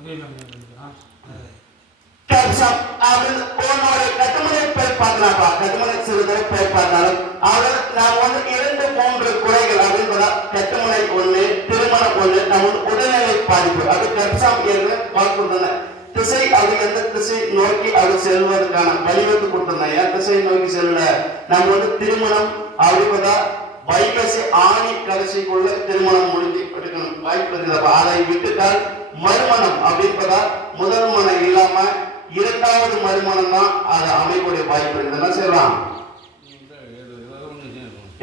அப்படின்னு உன்னோட கட்டுமனை போய் பார்க்கலாம்ப்பா. கட்டுமனை சிறுதலை போய் பார்த்தாலும் அவர்கள் நாம் வந்து 2-3 குறைகள் அப்படின்றதா கட்டுமனை ஒண்ணு, திருமணம் ஒண்ணு, நம்ம உடல்நிலை பாதிப்பு அது கர்ப்பசாமி என்று பார்க்கின்றன. திசை அது எந்த திசை நோக்கி அது செல்வதற்கான வழிவகுத்து கொடுத்திருந்தேன். என் திசை நோக்கி செல்ல நம்ம வந்து திருமணம் அப்படின்றதா வைகாசி ஆணி கடைசிக்குள்ள திருமணம் முடிஞ்சு எடுக்கணும் வாய்ப்பு இருக்கிறப்ப அதை விட்டுட்டால் மறுமணம் அப்படின்றதா முதல் மனம் இல்லாம 2வது மறுமணம் தான் அது அமைக்கூடிய வாய்ப்பு இருக்குது. என்ன செய்யலாம்?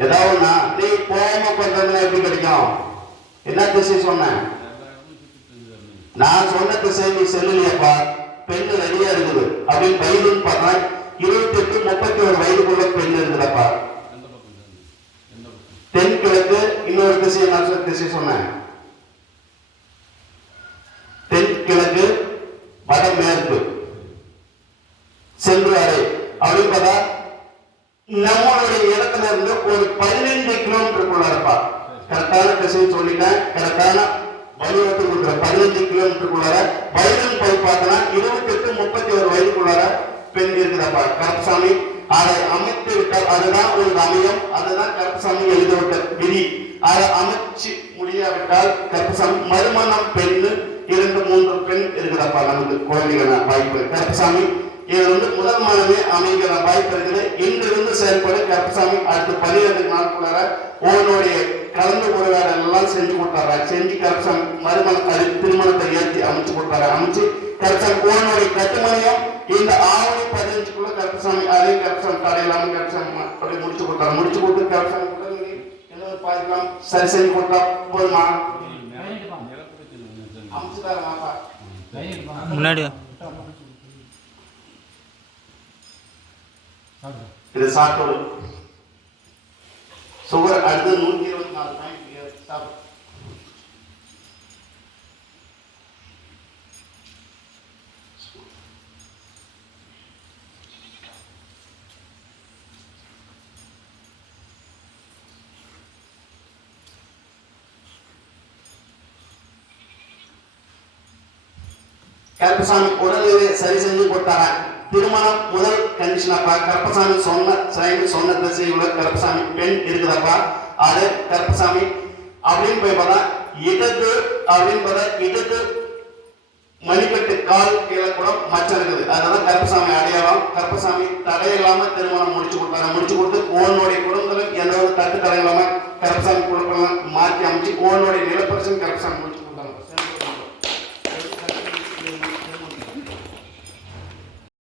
ஏதாவதுனா நீ போகாம பண்றதுன்னா எப்படி கிடைக்கும்? என்ன திசை சொன்னேன்? நான் சொன்ன திசை நீ செல்லலையப்பா. பெண் ரெடியா இருக்குது அப்படின்னு வயதுன்னு பார்த்தா 28-31 வயதுக்குள்ள பெண் இருக்குதப்பா. தென்கிழக்கு இன்னொரு திசை என்ன திசை சொன்னேன்? தென்கிழக்கு வடமேற்கு சென்று அறை அப்படின்னு பார்த்தா நம்மளுடைய இடத்துல இருந்து ஒரு 15 கிலோமீட்டருக்குள்ள இருப்பா. கரெக்டான திசை சொல்லிட்டேன். கரெக்டான வழிவகுத்து கொடுக்குற 15 கிலோமீட்டருக்குள்ளார வயதுன்னு போய் பார்த்தோன்னா 28-31 வயதுக்குள்ளார பெண் இருக்குதப்பா. கருப்பசாமி அதை அமைத்து விட்டால் அதுதான் ஒரு அமையம். அதுதான் கருப்பசாமி எழுதிவிட்ட விதி. அதை அமைச்சு முடியாவிட்டால் கருப்பசாமி மறுமணம் பெண்ணு 2-3 பெண் இருக்குதப்பா. நமக்கு குழந்தைகள் வாய்ப்பு கருப்பசாமி இது வந்து முதல் மனமே அமைங்கிற வாய்ப்பு இருக்குது. இன்றிருந்து செயல்பட கருப்பசாமி அடுத்த 12 நாட்குள்ளார உன்னுடைய கலந்து உரையாடல் எல்லாம் செஞ்சு கொடுத்தாரா. செஞ்சு கருப்பசாமி மறுமணம் திருமணத்தை ஏற்றி அமைச்சு கொடுத்தாரா. அமைச்சு கருப்பசாமி உன்னுடைய கட்டுமனையும் இந்த ஆவணி 15க்குள்ள கருப்பசாமி அதே கருப்பசாமி தடையில்லாம கருப்பசாமி முடிச்சு கொடுத்தாரு. முடிச்சு கொடுத்து கருப்பசாமி என்ன பார்க்கலாம் சரி செஞ்சு கொடுத்தா போதுமா? அமைச்சுட்டாருமாப்பா முன்னாடி இது சாப்பிடு சுகர் அடுத்து 124 பாயிண்ட் சாப்பிடு. கருப்பசாமி உடல்நிலை சரி செஞ்சு கொடுத்தாங்க. திருமணம் முதல் கண்டிஷனப்பா. கருப்பசாமி சொன்ன திசையுள்ள கருப்பசாமி பெண் இருக்குதப்பா. அது கருப்பசாமி அப்படின்னு போய் பார்த்தா இடது அப்படின்னு பார்த்தா இடது மணிக்கட்டு கால் கீழே கூட மச்சம் இருக்குது. அதனால கருப்பசாமி அடையாளம். கருப்பசாமி தடையில்லாம திருமணம் முடிச்சு கொடுத்தாங்க. முடிச்சு கொடுத்து உன்னுடைய குடும்பத்துல எந்த ஒரு தட்டு தடை இல்லாம கருப்பசாமி குடும்பம் மாற்றி அமைச்சு உன்னுடைய நிலப்பரிசன் கருப்பசாமி முடிச்சு கொடுத்தாங்க.